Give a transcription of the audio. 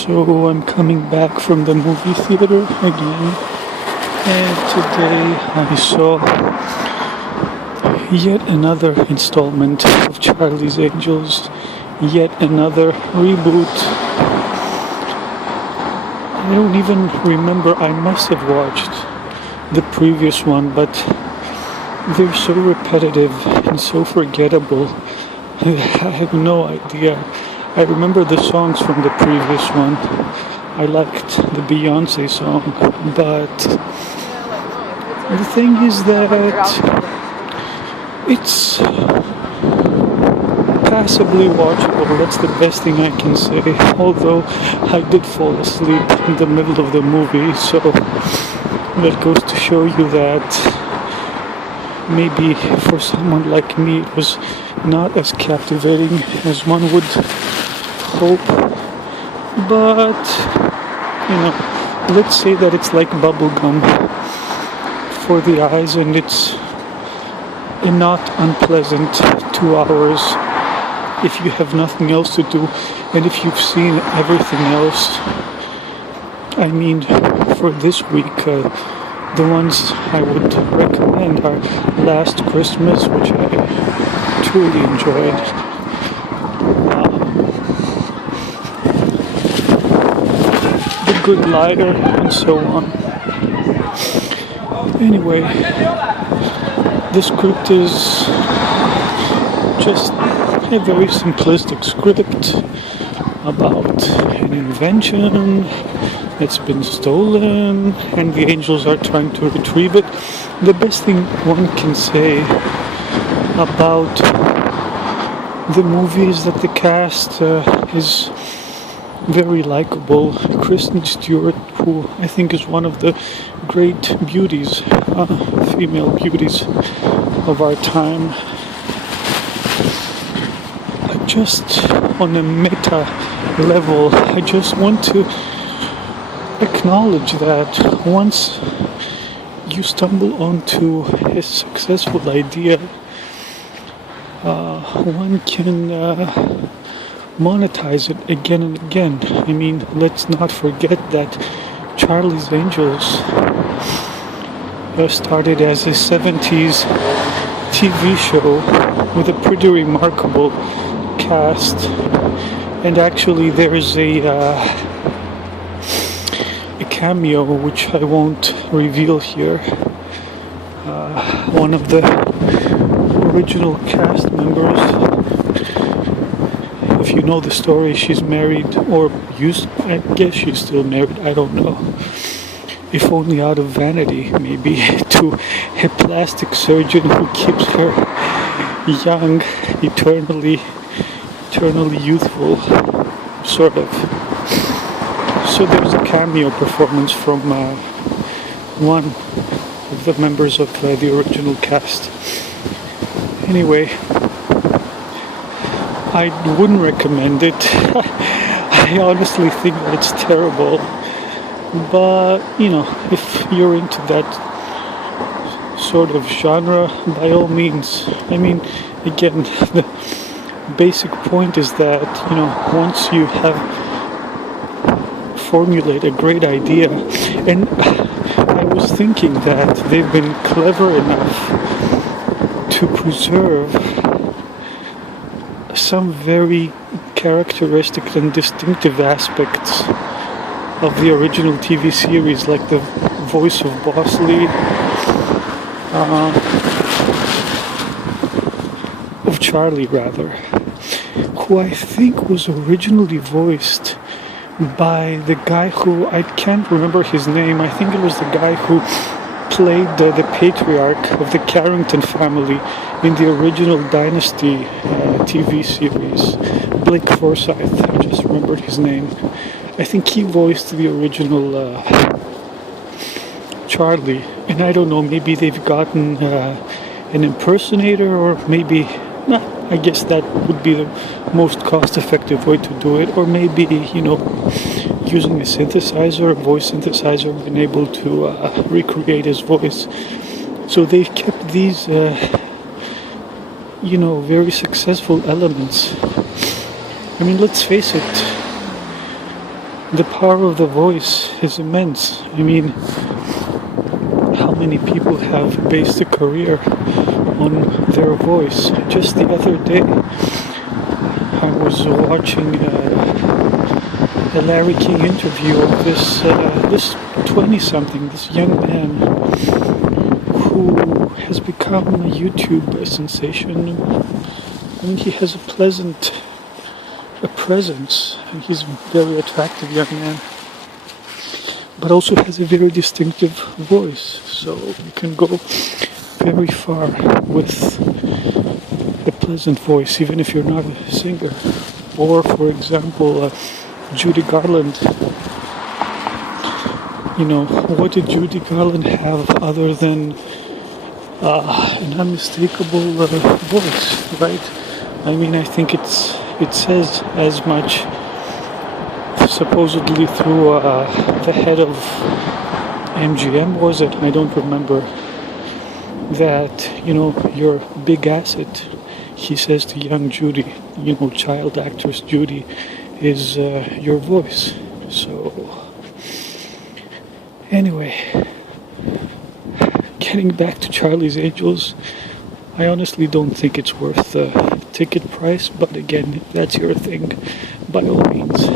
So I'm coming back from the movie theater again, and today I saw yet another installment of Charlie's Angels, yet another reboot. I don't even remember, I must have watched the previous one, but they're so repetitive and so forgettable. I have no idea. I remember the songs from the previous one. I liked the Beyonce song, but the thing is that it's passably watchable. That's the best thing I can say. Although I did fall asleep in the middle of the movie, so that goes to show you that maybe for someone like me it was not as captivating as one would hope. But, let's say that it's like bubblegum for the eyes, and it's a not unpleasant 2 hours if you have nothing else to do, and if you've seen everything else. I mean, for this week, the ones I would recommend are Last Christmas, which I truly enjoyed. The Good Liar, and so on. Anyway, the script is just a very simplistic script about an invention that's been stolen, and the angels are trying to retrieve it. The best thing one can say about the movie is that the cast is very likable. Kristen Stewart, who I think is one of the great beauties, female beauties of our time. Just on a meta level, I just want to acknowledge that once you stumble onto a successful idea, one can monetize it again and again. I mean, let's not forget that Charlie's Angels started as a 70s TV show with a pretty remarkable cast, and actually there is a cameo which I won't reveal here. One of the original cast members, if you know the story, she's married, or I guess she's still married, I don't know, if only out of vanity maybe, to a plastic surgeon who keeps her young, eternally youthful, sort of. So there's a cameo performance from one of the members of the original cast. Anyway, I wouldn't recommend it. I honestly think that it's terrible. But, if you're into that sort of genre, by all means. I mean, again, the basic point is that, once you have formulate a great idea, and I was thinking that they've been clever enough to preserve some very characteristic and distinctive aspects of the original TV series, like the voice of Bosley, of Charlie rather, who I think was originally voiced by the guy who, I can't remember his name, I think it was the guy who played the patriarch of the Carrington family in the original Dynasty TV series, Blake Forsyth, I just remembered his name. I think he voiced the original Charlie, and I don't know, maybe they've gotten an impersonator, or maybe, I guess that would be the most cost-effective way to do it, or maybe, using a synthesizer, a voice synthesizer, been able to recreate his voice. So they've kept these, very successful elements. I mean, let's face it, the power of the voice is immense. I mean, how many people have based a career on their voice? Just the other day, I was watching a Larry King interview of this 20-something, this young man who has become a YouTube sensation. I mean, he has a presence, and he's a very attractive young man, but also has a very distinctive voice. So you can go very far with a pleasant voice, even if you're not a singer. Or, for example, Judy Garland. You know, what did Judy Garland have other than an unmistakable voice, right? I mean, I think it says as much, supposedly through the head of MGM, was it? I don't remember. That, you know, your big asset, he says to young Judy, you know, child actress Judy, is your voice. So, anyway, getting back to Charlie's Angels, I honestly don't think it's worth the ticket price, but again, if that's your thing, by all means.